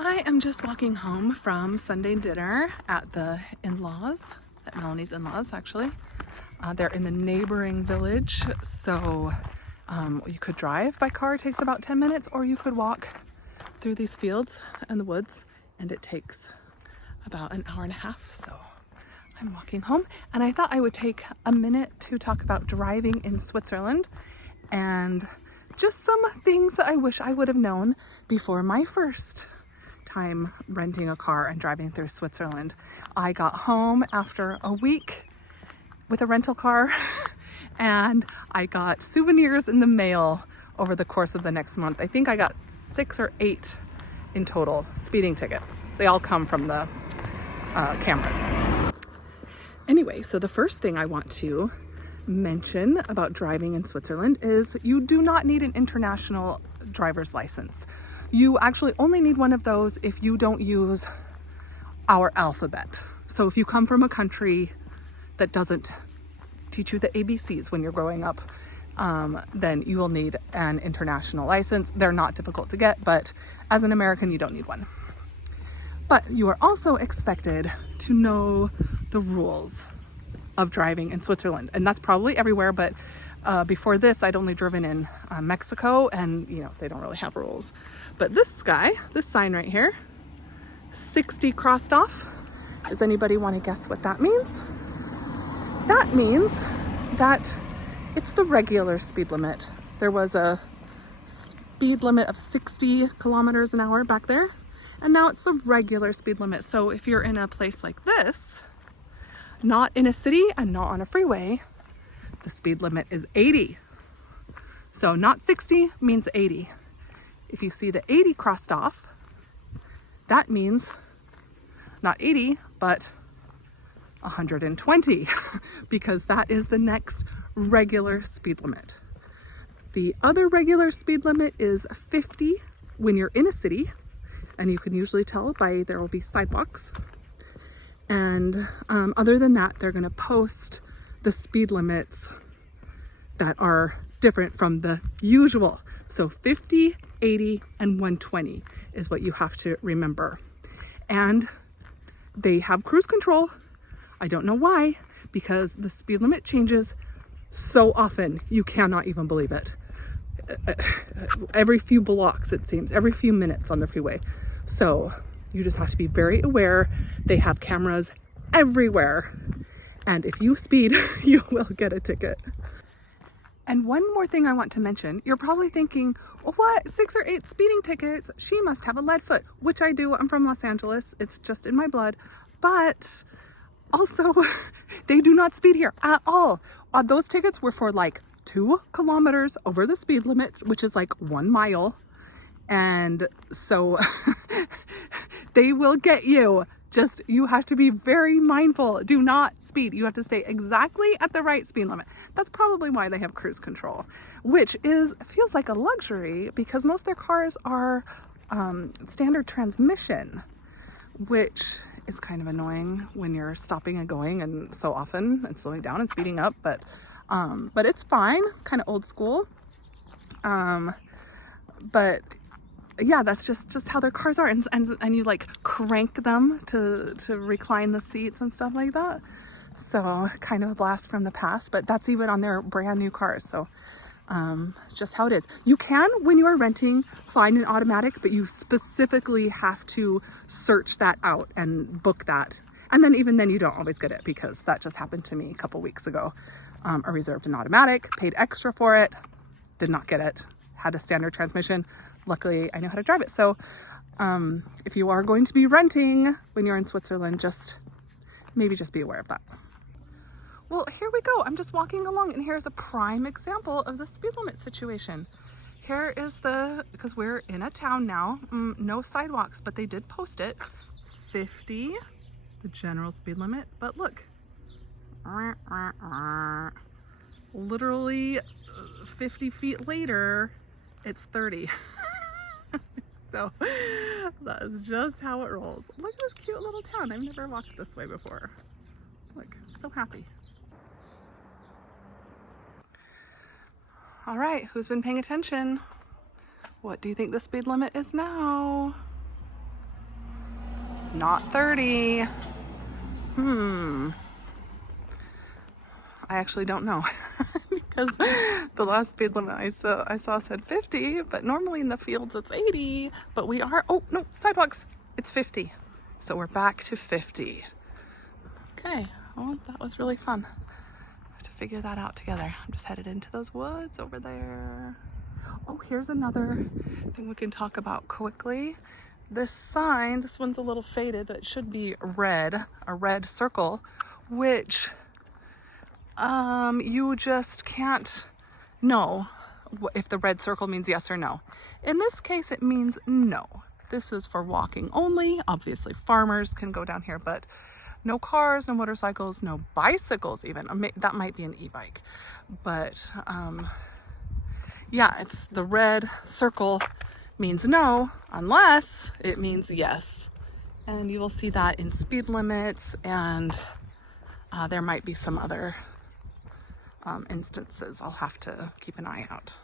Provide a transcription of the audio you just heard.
I am just walking home from Sunday dinner at the in-laws, at Melanie's in-laws actually. They're in the neighboring village, so you could drive by car, it takes about 10 minutes, or you could walk through these fields and the woods, and it takes about an hour and a half. So I'm walking home, and I thought I would take a minute to talk about driving in Switzerland and just some things that I wish I would have known before my first time renting a car and driving through Switzerland. I got home after a week with a rental car and I got souvenirs in the mail over the course of the next month. I think I got 6 or 8 in total speeding tickets. They all come from the cameras. Anyway, so the first thing I want to mention about driving in Switzerland is you do not need an international driver's license. You actually only need one of those if you don't use our alphabet. So if you come from a country that doesn't teach you the ABCs when you're growing up, then you will need an international license. They're not difficult to get, but as an American, you don't need one. But you are also expected to know the rules of driving in Switzerland. And that's probably everywhere, but before this, I'd only driven in Mexico, and they don't really have rules. But this sign right here, 60 crossed off. Does anybody want to guess what that means? That means that it's the regular speed limit. There was a speed limit of 60 kilometers an hour back there, and now it's the regular speed limit. So if you're in a place like this, not in a city and not on a freeway, the speed limit is 80. So not 60 means 80. If you see the 80 crossed off, that means not 80, but 120, because that is the next regular speed limit. The other regular speed limit is 50 when you're in a city, and you can usually tell by there will be sidewalks. And other than that, they're going to post the speed limits that are different from the usual. So 50, 80, and 120 is what you have to remember. And they have cruise control. I don't know why, because the speed limit changes so often. You cannot even believe it. Every few blocks, it seems, every few minutes on the freeway. So you just have to be very aware. They have cameras everywhere. And if you speed, you will get a ticket. And one more thing I want to mention, you're probably thinking, what, 6 or 8 speeding tickets? She must have a lead foot, which I do. I'm from Los Angeles. It's just in my blood. But also, they do not speed here at all. Those tickets were for like 2 kilometers over the speed limit, which is like 1 mile. And so they will get you. Just, you have to be very mindful. Do not speed. You have to stay exactly at the right speed limit. That's probably why they have cruise control, which feels like a luxury because most of their cars are standard transmission, which is kind of annoying when you're stopping and going and so often and slowing down and speeding up. But it's fine. It's kind of old school. But yeah, that's just how their cars are, and you like crank them to recline the seats and stuff like that. So kind of a blast from the past, but that's even on their brand new cars. So just how it is. You can, when you are renting, find an automatic, but you specifically have to search that out and book that. And then even then you don't always get it, because that just happened to me a couple weeks ago. I reserved an automatic, paid extra for it, did not get it, had a standard transmission. Luckily, I know how to drive it. So if you are going to be renting when you're in Switzerland, maybe just be aware of that. Well, here we go. I'm just walking along, and here's a prime example of the speed limit situation. Here is because we're in a town now, no sidewalks, but they did post it. It's 50, the general speed limit. But look, literally 50 feet later, it's 30. So that is just how it rolls. Look at this cute little town. I've never walked this way before. Look, so happy. All right, who's been paying attention? What do you think the speed limit is now? Not 30. I actually don't know because the last speed limit I saw said 50, but normally in the fields it's 80, but we are, oh no, sidewalks, it's 50. So we're back to 50. Okay, well, that was really fun to figure that out together. I'm just headed into those woods over there. Oh, here's another thing we can talk about quickly. This sign, this one's a little faded, but it should be red, a red circle, which you just can't know if the red circle means yes or no. In this case, it means no. This is for walking only. Obviously, farmers can go down here, but no cars, no motorcycles, no bicycles even. That might be an e-bike. But yeah, it's the red circle means no, unless it means yes. And you will see that in speed limits, and there might be some other instances. I'll have to keep an eye out.